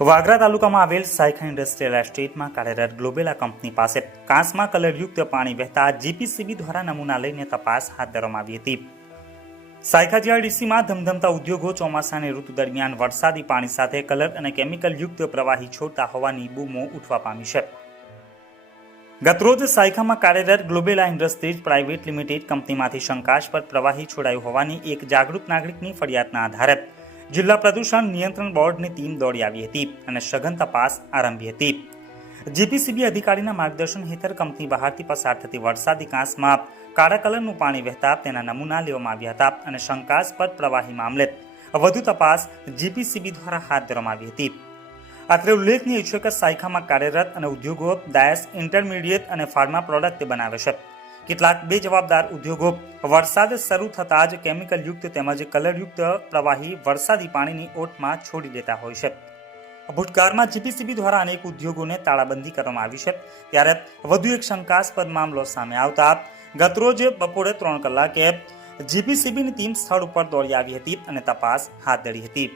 વાગરા તાલુકામાં આવેલ સાયખા ઇન્ડસ્ટ્રીયલ એસ્ટેટમાં કાર્યરત ગ્લોબેલા કંપની પાસે કાંસમાં કલરયુક્ત પાણી વહેતા જીપીસીબી દ્વારા નમૂના લઈને તપાસ હાથ ધરવામાં આવી હતી। સાયખા જીઆઈડીસીમાં ધમધમતા ઉદ્યોગો ચોમાસાની ઋતુ દરમિયાન વરસાદી પાણી સાથે કલર અને કેમિકલયુક્ત પ્રવાહી છોડતા હોવાની બૂમો ઉઠવા પામી છે। ગતરોજ સાયખામાં કાર્યરત ગ્લોબેલા ઇન્ડસ્ટ્રીઝ પ્રાઇવેટ લિમિટેડ કંપનીમાંથી શંકાસ્પદ પ્રવાહી છોડાયું હોવાની એક જાગૃત નાગરિકની ફરિયાદના આધારે જિલ્લા પ્રદૂષણ નિયંત્રણ બોર્ડની ટીમ દોડી આવી હતી અને સઘન તપાસ આરંભી હતી। જીપીસીબી અધિકારીના માર્ગદર્શન હેઠળ કંપની બહારથી પસાર થતી વરસાદી કાંસમાં કાળા કલરનું પાણી વહેતા તેના નમૂના લેવામાં આવ્યા હતા અને શંકાસ્પદ પ્રવાહી મામલે વધુ તપાસ જીપીસીબી દ્વારા હાથ ધરવામાં આવી હતી। અત્રે ઉલ્લેખનીય છે કે સાયખામાં કાર્યરત અને ઉદ્યોગો ડાયસ ઇન્ટરમીડિયેટ અને ફાર્મા પ્રોડક્ટ બનાવે છે। કેટલાક બેજવાબદાર ઉદ્યોગો વરસાદ શરૂ થતાં જ કેમિકલયુક્ત તેમજ કલરયુક્ત પ્રવાહી વરસાદી પાણીની ઓટમાં છોડી દેતા હોય છે। ભૂતકાળમાં જીપીસીબી દ્વારા અનેક ઉદ્યોગોને તાળાબંધી કરવામાં આવી છે, ત્યારે વધુ એક શંકાસ્પદ મામલો સામે આવતા ગતરોજ બપોરે 3 કલાકે જીપીસીબીની ટીમ સ્થળ ઉપર દોડી આવી હતી અને તપાસ હાથ ધરી હતી।